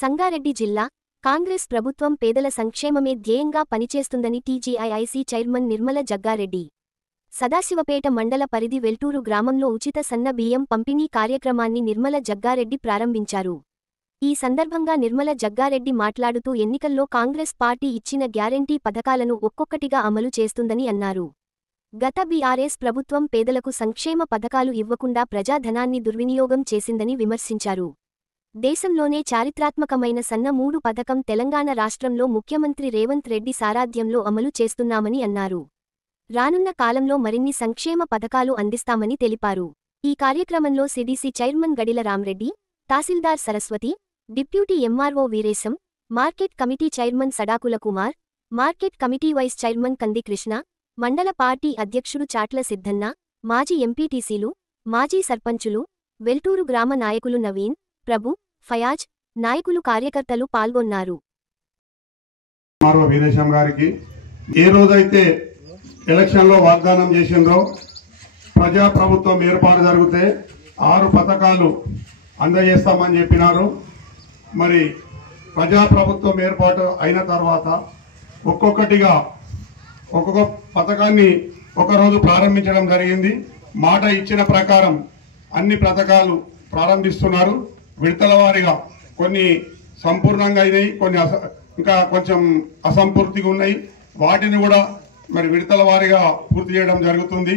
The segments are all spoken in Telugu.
సంగారెడ్డి జిల్లా కాంగ్రెస్ ప్రభుత్వం పేదల సంక్షేమమే ధ్యేయంగా పనిచేస్తుందని టీజీఐఐసీ చైర్మన్ నిర్మల జగ్గారెడ్డి సదాశివపేట మండల పరిధి వెల్టూరు గ్రామంలో ఉచిత సన్న బియ్యం పంపిణీ కార్యక్రమాన్ని నిర్మల జగ్గారెడ్డి ప్రారంభించారు. ఈ సందర్భంగా నిర్మల జగ్గారెడ్డి మాట్లాడుతూ ఎన్నికల్లో కాంగ్రెస్ పార్టీ ఇచ్చిన గ్యారెంటీ పథకాలను ఒక్కొక్కటిగా అమలు చేస్తుందని అన్నారు. గత బీఆర్ఎస్ ప్రభుత్వం పేదలకు సంక్షేమ పథకాలు ఇవ్వకుండా ప్రజాధనాన్ని దుర్వినియోగం చేసిందని విమర్శించారు. దేశంలోనే చారిత్రాత్మకమైన సన్న 3 పథకం తెలంగాణ రాష్ట్రంలో ముఖ్యమంత్రి రేవంత్ రెడ్డి సారథ్యంలో అమలు చేస్తున్నామని అన్నారు. రానున్న కాలంలో మరిన్ని సంక్షేమ పథకాలు అందిస్తామని తెలిపారు. ఈ కార్యక్రమంలో CDC chairman Gadila Ramreddy, tahsildar Saraswati, deputy MRO Veeresham, market committee chairman Sadakula Kumar, market committee vice chairman Kandi Krishna, మండల పార్టీ అధ్యక్షుడు చాట్ల సిద్ధన్న, మాజీ ఎంపీటీసీలు, మాజీ సర్పంచులు, వెల్టూరు గ్రామ నాయకులు నవీన్, ప్రభు, ఫయాజ్, నాయకులు కార్యకర్తలు పాల్గొన్నారు. వీరేశం గారికి ఏ రోజైతే ఎలక్షన్లో వాగ్దానం చేసిందో ప్రజాప్రభుత్వం ఏర్పాటు జరిగితే 6 పథకాలు అందజేస్తామని చెప్పినారు. మరి ప్రజాప్రభుత్వం ఏర్పాటు అయిన తర్వాత ఒక్కొక్కటిగా ఒక్కొక్క పథకాన్ని ఒకరోజు ప్రారంభించడం జరిగింది. మాట ఇచ్చిన ప్రకారం అన్ని పథకాలు ప్రారంభిస్తున్నారు. విడతల వారీగా కొన్ని సంపూర్ణంగా అయినాయి, కొన్ని ఇంకా కొంచెం అసంపూర్తిగా ఉన్నాయి. వాటిని కూడా మరి విడతల వారీగా పూర్తి చేయడం జరుగుతుంది.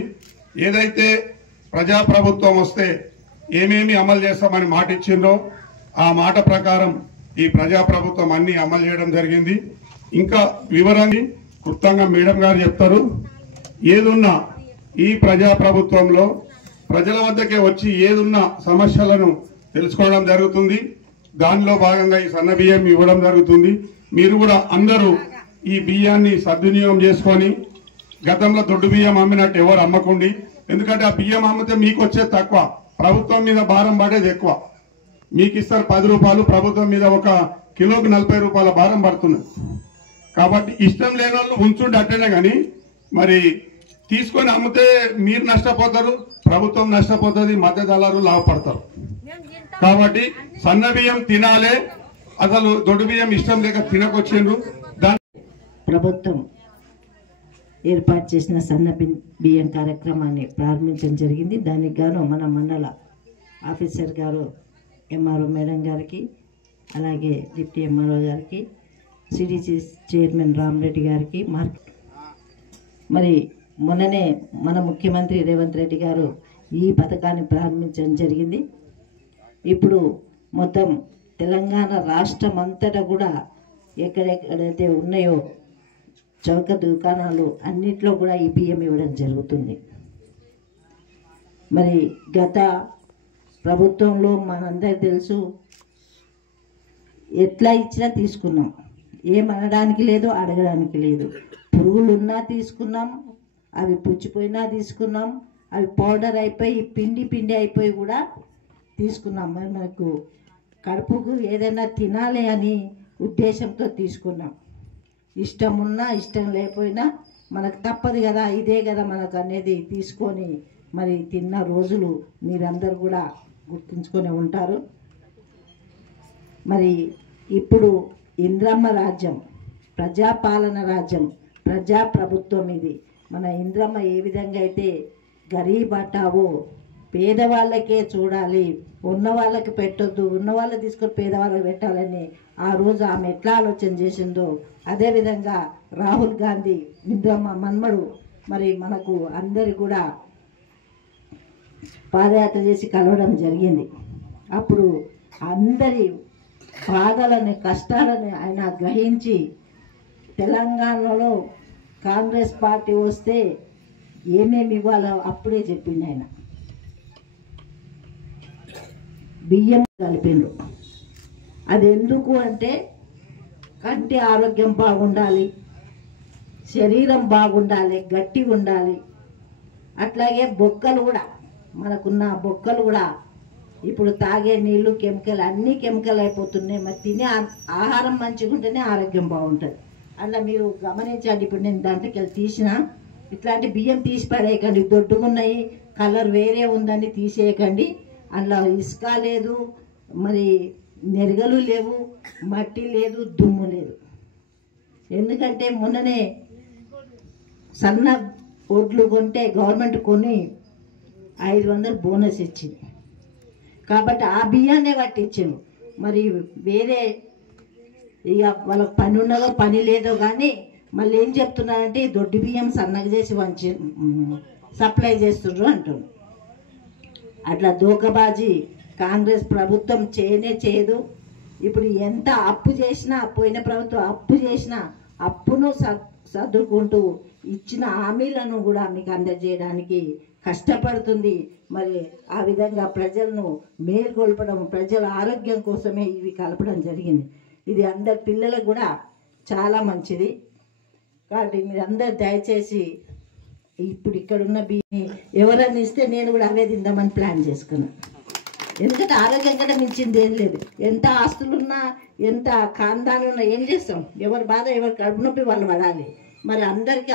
ఏదైతే ప్రజాప్రభుత్వం వస్తే ఏమేమి అమలు చేస్తామని మాట ఇచ్చిందో ఆ మాట ప్రకారం ఈ ప్రజాప్రభుత్వం అన్ని అమలు చేయడం జరిగింది. ఇంకా వివరాన్ని క్లుప్తంగా మేడం గారు చెప్తారు. ఏదున్నా ఈ ప్రజాప్రభుత్వంలో ప్రజల వద్దకే వచ్చి ఏదున్నా సమస్యలను తెలుసుకోవడం జరుగుతుంది. దానిలో భాగంగా ఈ సన్న బియ్యం ఇవ్వడం జరుగుతుంది. మీరు కూడా అందరూ ఈ బియ్యాన్ని సద్వినియోగం చేసుకొని గతంలో దొడ్డు బియ్యం అమ్మినట్టు ఎవరు అమ్మకండి. ఎందుకంటే ఆ బియ్యం అమ్మితే మీకు వచ్చేది తక్కువ, ప్రభుత్వం మీద భారం పడేది ఎక్కువ. మీకు ఇస్తారు 10 రూపాయలు, ప్రభుత్వం మీద ఒక కిలోకి 40 రూపాయల భారం పడుతున్నది. కాబట్టి ఇష్టం లేని వాళ్ళు ఉంచుండి అట్టనే కానీ మరి తీసుకొని అమ్మితే మీరు నష్టపోతారు, ప్రభుత్వం నష్టపోతుంది, మధ్య దళారులు లాభపడతారు. కాబట్టి సన్న బియ్యం తినాలే, అసలు దొడ్డు బియ్యం ఇష్టం లేక తినకొచ్చిండ్రు. ప్రభుత్వం ఏర్పాటు చేసిన సన్న బియ్యం కార్యక్రమాన్ని ప్రారంభించడం జరిగింది. దానికి గాను మన మండల ఆఫీసర్ గారు ఎంఆర్ఓ మేడం గారికి, అలాగే డిప్యూటీ ఎంఆర్ఓ గారికి, సిడిసి చైర్మన్ రామ్రెడ్డి గారికి, మరి మొన్ననే మన ముఖ్యమంత్రి రేవంత్ రెడ్డి గారు ఈ పథకాన్ని ప్రారంభించడం జరిగింది. ఇప్పుడు మొత్తం తెలంగాణ రాష్ట్రం అంతటా కూడా ఎక్కడెక్కడైతే ఉన్నాయో చౌక దుకాణాలు అన్నిట్లో కూడా ఈ బియ్యం ఇవ్వడం జరుగుతుంది. మరి గత ప్రభుత్వంలో మనందరికీ తెలుసు, ఎట్లా ఇచ్చినా తీసుకున్నాం, ఏమనడానికి లేదు, అడగడానికి లేదు. పురుగులున్నా తీసుకున్నాం, అవి పుచ్చిపోయినా తీసుకున్నాం, అవి పౌడర్ అయిపోయి పిండి అయిపోయి కూడా తీసుకున్నాం. మరి మనకు కడుపుకు ఏదైనా తినాలి అని ఉద్దేశంతో తీసుకున్నాం. ఇష్టం ఉన్నా ఇష్టం లేకపోయినా మనకు తప్పదు కదా, ఇదే కదా మనకు అనేది తీసుకొని మరి తిన్న రోజులు మీరందరూ కూడా గుర్తుంచుకొని ఉంటారు. మరి ఇప్పుడు ఇంద్రమ్మ రాజ్యం, ప్రజాపాలన రాజ్యం, ప్రజాప్రభుత్వం ఇది. మన ఇంద్రమ్మ ఏ విధంగా అయితే గరీబ్ హఠావో పేదవాళ్ళకే చూడాలి, ఉన్న వాళ్ళకి పెట్టొద్దు, ఉన్న వాళ్ళకి తీసుకొని పేదవాళ్ళకి పెట్టాలని ఆ రోజు ఆమె ఎట్లా ఆలోచన చేసిందో అదేవిధంగా రాహుల్ గాంధీ ఇంద్రమ్మ మన్మడు మరి మనకు అందరి కూడా పాదయాత్ర చేసి కలవడం జరిగింది. అప్పుడు అందరి బాధలని కష్టాలని ఆయన గ్రహించి తెలంగాణలో కాంగ్రెస్ పార్టీ వస్తే ఏమేమి ఇవ్వాలో అప్పుడే చెప్పిండు ఆయన. బియ్యం కలిపిండు. అది ఎందుకు అంటే కంటి ఆరోగ్యం బాగుండాలి, శరీరం బాగుండాలి, గట్టిగా ఉండాలి. అట్లాగే బొక్కలు కూడా, మనకున్న బొక్కలు కూడా ఇప్పుడు తాగే నీళ్లు కెమికల్, అన్నీ కెమికల్ అయిపోతున్నాయి. మరి తినే ఆహారం మంచిగా ఉంటేనే ఆరోగ్యం బాగుంటుంది. అట్లా మీరు గమనించండి. ఇప్పుడు నేను దాంట్లోకి వెళ్ళి తీసిన ఇట్లాంటి బియ్యం తీసి పడేయకండి, దొడ్డుగున్నాయి, కలర్ వేరే ఉందని తీసేయకండి. అందులో ఇసుక లేదు, మరి నెరగలు లేవు, మట్టి లేదు, దుమ్ము లేదు. ఎందుకంటే మొన్ననే సన్న ఒడ్లు కొంటే గవర్నమెంట్ కొని 500 బోనస్ ఇచ్చింది. కాబట్టి ఆ బియ్యాన్నే పట్టించాను. మరి వేరే ఇక వాళ్ళకి పని ఉన్నదో పని లేదో కానీ మళ్ళీ ఏం చెప్తున్నారంటే దొడ్డి బియ్యం సన్నగా చేసి వంచి సప్లై చేస్తుండ్రు అంటున్నారు. అట్లా దోకబాజీ కాంగ్రెస్ ప్రభుత్వం చేయదు. ఇప్పుడు ఎంత అప్పు చేసినా, పోయిన ప్రభుత్వం అప్పు చేసినా అప్పును సర్దుకుంటూ ఇచ్చిన హామీలను కూడా మీకు అందజేయడానికి కష్టపడుతుంది. మరి ఆ విధంగా ప్రజలను మేల్కొల్పడం, ప్రజల ఆరోగ్యం కోసమే ఇవి కలపడం జరిగింది. ఇది అందరి పిల్లలకు కూడా చాలా మంచిది. కాబట్టి మీరందరూ దయచేసి ఇప్పుడు ఇక్కడున్న బియ్యం ఎవరన్నా ఇస్తే నేను కూడా అవే తిందామని ప్లాన్ చేసుకున్నాను. ఎందుకంటే ఆరోగ్యం కంటే మించింది ఏం లేదు. ఎంత ఆస్తులున్నా, ఎంత ఖాందానున్నా ఏం చేస్తాం? ఎవరి బాధ ఎవరి కడుపు నొప్పి వాళ్ళు పడాలి. మరి అందరికీ